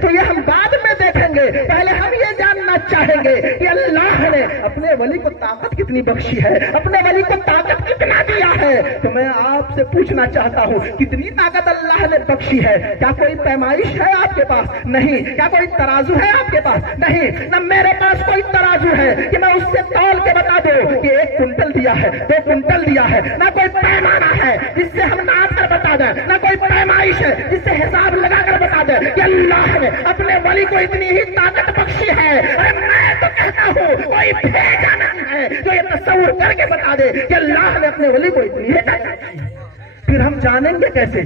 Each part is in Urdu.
تو یہ ہم بعد میں دیکھیں گے، پہلے ہم یہ جاننا چاہیں گے کہ اللہ نے اپنے ولی کو طاقت کتنی بخشی ہے، اپنے ولی کو طاقت کتنا دیا ہے۔ تو میں آپ سے پوچھنا چاہتا ہوں کتنی طاقت اللہ نے بخشی ہے؟ کیا کوئی پیمائش ہے آپ کے پاس؟ نہیں۔ کیا کوئی ترازو ہے آپ کے پاس؟ نہیں۔ نہ میرے پاس کوئی ترازو ہے کہ میں اس سے تول کے بتا دوں کہ 1 کنٹل دیا ہے، 2 کنٹل دیا ہے۔ نہ کوئی پیمانہ ہے جس سے ہم ناپ کر بتا دیں، نہ کوئی پیمائش ہے جس سے حساب لگا کر بتا دیں کہ اللہ نے اپنے ولی کو اتنی ہی طاقت بخشی ہے۔ ارے میں تو کہتا ہوں کوئی بھیجا نہیں ہے جو یہ تصور کر کے بتا دے کہ اللہ نے اپنے ولی کو اتنی ہی طاقت بخشی ہے۔ پھر ہم جانیں گے کیسے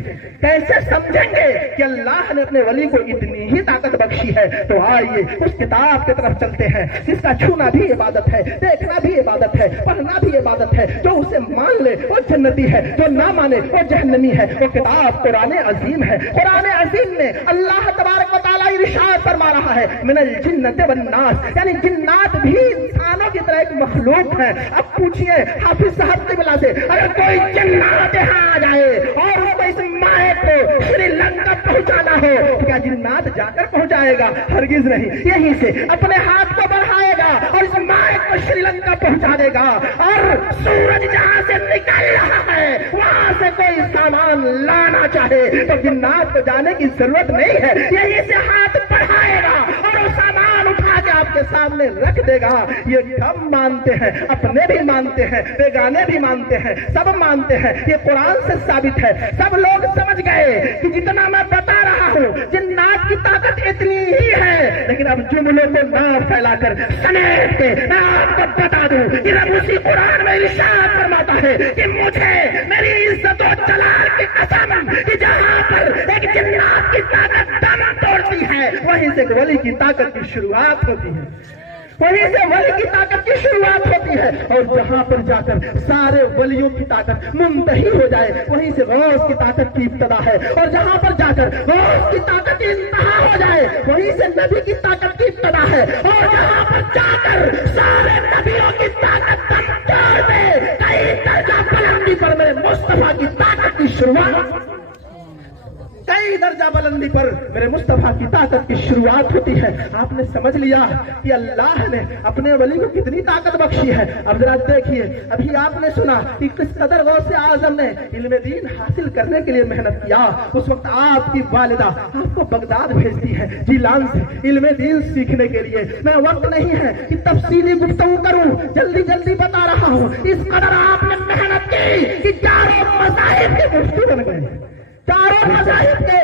سمجھیں گے کہ اللہ نے اپنے ولی کو اتنی ہی طاقت بخشی ہے؟ تو آئیے اس کتاب کی طرف چلتے ہیں جس کا چھونا بھی عبادت ہے، دیکھنا بھی عبادت ہے، پڑھنا بھی عبادت ہے۔ جو اسے مان لے وہ جنتی ہے، جو نہ مانے وہ جہنمی ہے۔ وہ کتاب قرآن عظیم ہے۔ قرآن عظیم میں اللہ تبارک و تعالیٰ ارشاد فرما رہا ہے من الجنۃ والناس، یعنی جنات بھی انسانوں کی طرح ایک مخلوق ہے۔ اب پوچھئے حافظ صاحب کی بلا سے اگر کوئی جنات یہاں آ جائے اور اس کو اس مائع کو سری لنکا پہنچانا ہو تو کیا جنات جا کر پہنچائے گا؟ ہرگز نہیں۔ یہیں سے اپنے ہاتھ کو بڑھائے گا اور اس مائع کو سری لنکا پہنچا دے گا، اور سورج جہاں سے نکل رہا ہے وہاں سے کوئی سامان لانا چاہے تو جنات کو جانے کی ضرورت نہیں ہے، یہیں سے ہاتھ بڑھائے گا اور وہ سامان اٹھا کے آپ کے سامنے رکھ دے گا۔ یہ کم مانتے ہیں، اپنے بھی مانتے ہیں، بیگانے بھی مانتے ہیں، سب مانتے ہیں۔ یہ قرآن سے ثابت ہے۔ سب لوگ سمجھ گئے کہ جتنا میں بتا رہا ہوں جنات کی طاقت اتنی ہی ہے، لیکن اب جملوں کو نہ پھیلا کر سمیٹ کے میں آپ کو بتا دوں کہ رب اسی قرآن میں ارشاد فرماتا ہے کہ مجھے میری عزت و جلال کی قسم کہ جہاں پر ایک جنات کی طاقت دم توڑتی ہے وہیں سے ایک ولی کی طاقت کی شروعات ہوتی ہے، وہیں سے ولی کی طاقت کی شروعات ہوتی ہے۔ اور جہاں پر جا کر سارے ولیوں کی طاقت منتہی ہو جائے وہیں سے غوث کی طاقت کی ابتدا ہے، اور جہاں پر جا کر غوث کی طاقت کی انتہا ہو جائے وہیں سے نبی کی طاقت کی ابتدا ہے، اور جہاں پر جا کر سارے نبیوں کی طاقت دم توڑ دے کئی درجہ بلندی پر میرے مصطفیٰ کی طاقت کی شروعات، کئی درجہ بلندی پر میرے مصطفیٰ کی طاقت کی شروعات ہوتی ہے۔ آپ نے سمجھ لیا کہ اللہ نے اپنے ولی کو کتنی طاقت بخشی ہے۔ اب ذرا دیکھیے، ابھی آپ نے سنا کہ کس قدر غوث اعظم نے علم دین حاصل کرنے کے لیے محنت کیا۔ اس وقت آپ کی والدہ آپ کو بغداد بھیجتی ہے جیلان سے علم دین سیکھنے کے لیے۔ میں وقت نہیں ہے کہ تفصیلی گفتگو کروں، جلدی جلدی بتا رہا ہوں۔ اس قدر آپ نے محنت کی کہ چاروں مذاہب کے مفتی بن گئے، چاروں مذاہب کے۔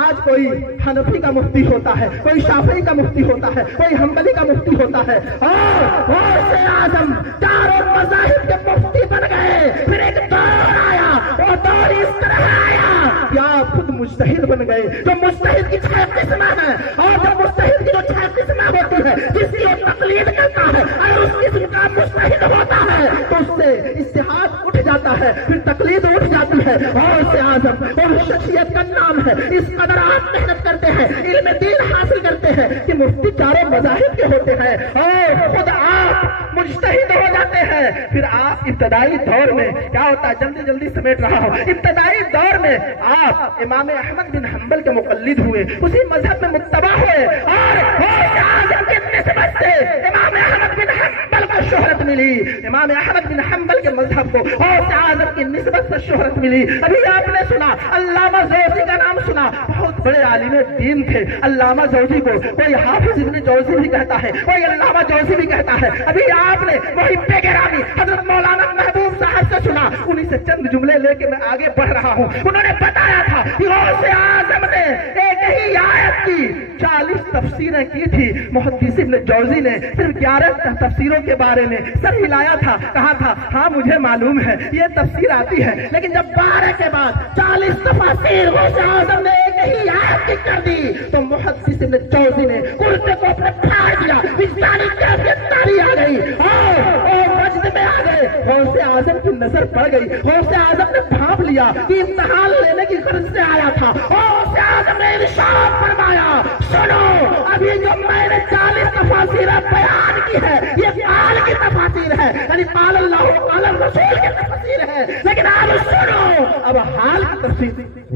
آج کوئی حنفی کا مفتی ہوتا ہے، کوئی شافعی کا مفتی ہوتا ہے، کوئی حنبلی کا مفتی ہوتا ہے، اور غوث اعظم چاروں مذاہب کے مفتی بن گئے۔ پھر ایک دور آیا، وہ دور اس طرح آیا کہ آپ خود مجتہد بن گئے۔ جو مجتہد کی 6 قسمیں ہیں، اور جو مجتہد کی جو 6 قسمیں ہوتی ہے جس کی وہ تقلید کرتا ہے، اگر اس قسم کا مجتہد ہوتا ہے تو اس سے اجتہاد اٹھ جاتا ہے، پھر تقلید اٹھ جاتی ہے۔ غوث اعظم اور شخصیت کا نام ہے۔ اس قدر آپ محنت کرتے ہیں، علم دین حاصل کرتے ہیں کہ مفتی چاروں مذاہب کے ہوتے ہیں، اور خود آپ مجتہد ہو جاتے ہیں۔ پھر آپ ابتدائی دور میں کیا ہوتا ہے، جلدی جلدی سمیٹ رہا ہوں، ابتدائی دور میں آپ امام احمد بن حنبل کے مقلد ہوئے، اسی مذہب میں متبع ہوئے، اور غوث اعظم کی نسبت سے امام احمد بن حنبل کو شہرت ملی، امام احمد بن حنبل کے مذہب کو غوث اعظم کی نسبت سے شہرت ملی۔ ابھی آپ نے سنا علامہ زوزی کا نام سنا، بہت بڑے عالم دین تھے علامہ زوزی کو، کوئی حافظ ابن جوزی بھی کہتا ہے، کوئی علامہ جوزی بھی کہتا ہے۔ ابھی آپ نے محب گرامی حضرت مولانا محبوب صاحب سے سنا، انہی سے چند جملے لے کے میں آگے بڑھ رہا ہوں۔ انہوں نے بتایا تھا کہ غوث اعظم نے ایک ہی آیت کی 40 تفسیریں کی تھی، محدث ابن جوزی نے صرف 11 تفسیروں کے بارے میں سر ہلایا تھا، کہا تھا ہاں مجھے معلوم ہے یہ تفسیر آتی ہے، لیکن جب 12 کے بعد 40 تفاسیر غوث اعظم نے ایک ہی آیت کی کر دی تو محدث ابن جوزی نے کرتے کو اپنے پھاڑ دیا، انسانی کیفیت تاری آ گئی، اور مجد میں آ گئے۔ غوث اعظم کی نظر پڑ گئی، غوث اعظم نے بھانپ لیا کہ امتحان لینے کی غرض سے آیا تھا۔ غوث اعظم نے ارشاد فرمایا سنو، ابھی جو میں نے 40 تفاسیر بیان کی ہے یہ قال کی تفاسیر ہے، یعنی قال اللہ قال الرسول کی تفاسیر ہے، لیکن اب سنو اب حال کی تفسیر۔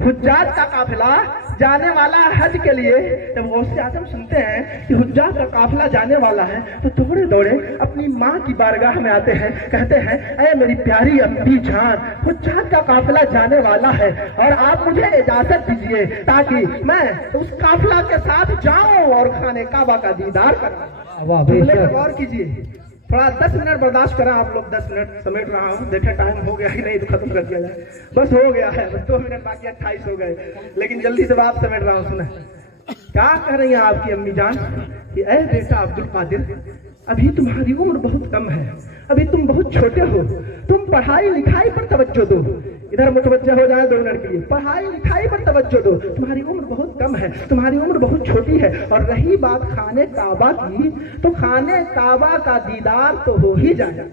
حجاج کا قافلہ جانے والا ہے حج کے لیے. جب غوث اعظم سنتے ہیں کہ حجاج کا قافلہ جانے والا ہے تو دوڑے دوڑے اپنی ماں کی بارگاہ میں آتے ہیں. کہتے ہیں اے میری پیاری امی جان, حجاج کا قافلہ جانے والا ہے اور آپ مجھے اجازت دیجیے تاکہ میں اس قافلہ کے ساتھ جاؤں اور خانہ کعبہ کا دیدار کروں. غور کیجیے, تھوڑا 10 منٹ برداشت کریں آپ لوگ. 10 منٹ سمیٹ رہا ہوں, دیکھیں ٹائم ہو گیا ہی نہیں تو ختم کر دیا جائے. بس ہو گیا ہے, بس 2 منٹ باقی, 28 ہو گئے, لیکن جلدی سے بات سمیٹ رہا ہوں. سنیں کیا کہہ رہی ہیں آپ کی امی جان کہ اے بیٹا عبد القادر, ابھی تمہاری عمر بہت کم ہے, ابھی تم بہت چھوٹے ہو, تم پڑھائی لکھائی پر توجہ دو. ادھر متوجہ ہو جائے 2 منٹ کے لیے. پڑھائی لکھائی پر توجہ دو, تمہاری عمر بہت کم ہے, تمہاری عمر بہت چھوٹی ہے. اور رہی بات خانہ کعبہ کی, تو خانہ کعبہ کا دیدار تو ہو ہی جائے.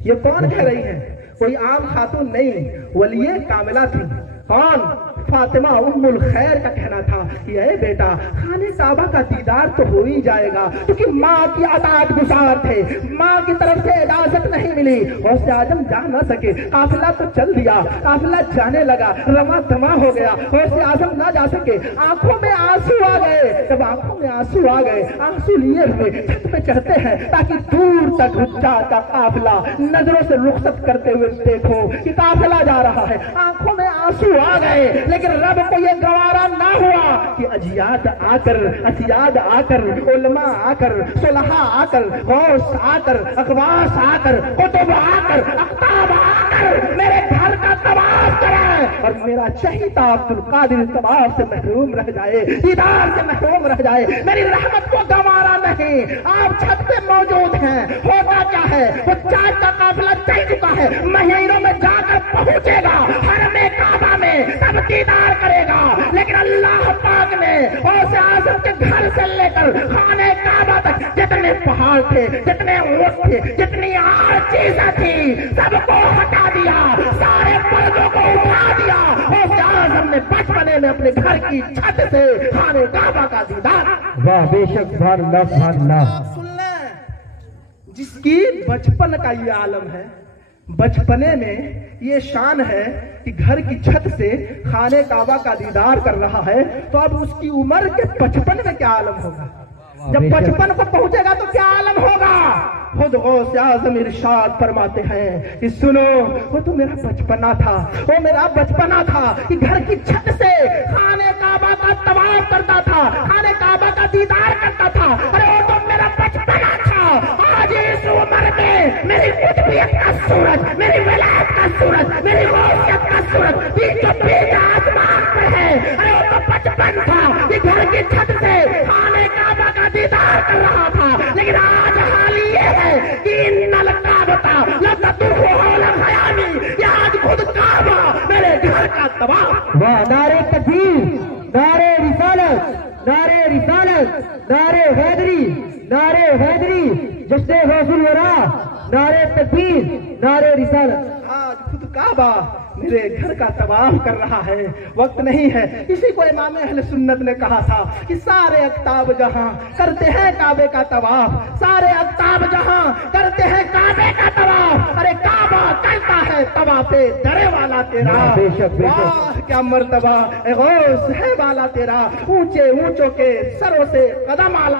یہ کون کہہ رہی ہے؟ کوئی عام خاتون نہیں, ولی کاملہ تھی. کون؟ فاطمہ ام الخیر کا کہنا تھا کہ اے بیٹا خانہ کعبہ کا دیدار تو ہو ہی جائے گا, کیونکہ ماں کی اطاعت گزار تھے, ماں کی طرف سے اجازت نہیں ملی. غوث اعظم جا نہ سکے, قافلہ تو چل دیا, قافلہ جانے لگا, رواں دواں ہو گیا. غوث اعظم نہ جا سکے, آنکھوں میں آنسو آ گئے. جب آنکھوں میں آنسو آ گئے, آنسو لیے ہوئے چھت پہ چڑھتے ہیں تاکہ دور تک حجاج کا قافلہ نظروں سے رخصت کرتے ہوئے دیکھو کہ قافلہ جا رہا ہے. آنکھوں میں آنسو آ گئے, لیکن رب کو یہ گوارا نہ ہوا کہ اجیاد آ کر, اسیاد آ کر, علماء آ کر, صلحاء آ کر, غوث آ کر, اقواس آ کر, قطب آ کر, اقطاب آ کر میرے گھر کا طواف کرائے اور میرا چہیتا عبد القادر طواف سے محروم رہ جائے, دیدار سے محروم رہ جائے. میری رحمت کو گوارا نہیں. آپ چھت پہ موجود ہیں, ہوتا کیا ہے, حجاج کا قافلہ چل چکا ہے, مہینوں میں جا کر پہنچے گا حرم کعبہ میں, تب دیدار کرے گا. لیکن اللہ پاک نے غوث اعظم کے گھر سے لے کر خانہ کعبہ تک جتنے پہاڑ تھے, جتنے اونٹ تھے, جتنی اور چیزیں تھی, سب کو ہٹا دیا, سارے پردوں کو اٹھا دیا. غوث اعظم نے بچپنے میں اپنے گھر کی چھت سے خانہ کعبہ کا دیدار. واہ بے شک, سبحان اللہ سبحان اللہ. سن لیں, جس کی بچپن کا یہ عالم ہے, بچپنے میں یہ شان ہے کہ گھر کی چھت سے خانہ کعبہ کا دیدار کر رہا ہے, تو اب اس کی عمر کے 55 میں کیا عالم ہوگا؟ جب 55 کو پہنچے گا تو کیا عالم ہوگا؟ خود غوث اعظم ارشاد فرماتے ہیں کہ سنو, وہ تو میرا بچپنا تھا, وہ میرا بچپنا تھا کہ گھر کی چھت سے خانہ کعبہ کا طواف کرتا تھا, خانہ کعبہ کا دیدار کرتا تھا. ارے وہ تو میرا بچپنا تھا. آج اس عمر میں میری قطبیت کا سورج, میری ولایت کا سورج, میری غوثیت کا سورج بیچ آسمان پر ہے. ارے وہ تو بچپن تھا کہ گھر کی چھت سے خانہ کعبہ کا دیدار کر رہا تھا. لیکن آج حال یہ ہے کہ ان الکعبہ لتدخ حول خیامی, یہ آج خود کعبہ میرے گھر کا طواف. واہ, نعرہ تکبیر, نعرہ رسالت, نعرہ رسالت, نعرہ حیدری, نعرہ حیدری, جشن غوث الورا, نعرہ تکبیر, نعرہ رسالت. آج خود کعبہ میرے گھر کا طواف کر رہا ہے. وقت نہیں ہے. اسی کو امام اہل سنت نے کہا تھا کہ سارے اقطاب جہاں کرتے ہیں کعبے کا طواف, سارے اقطاب جہاں کرتے ہیں کعبے کا طواف. ارے کعبہ کرتا ہے طواف درے والا تیرا. واہ کیا مرتبہ اے غوث ہے والا تیرا, اونچے اونچوں کے سروں سے قدم آلا.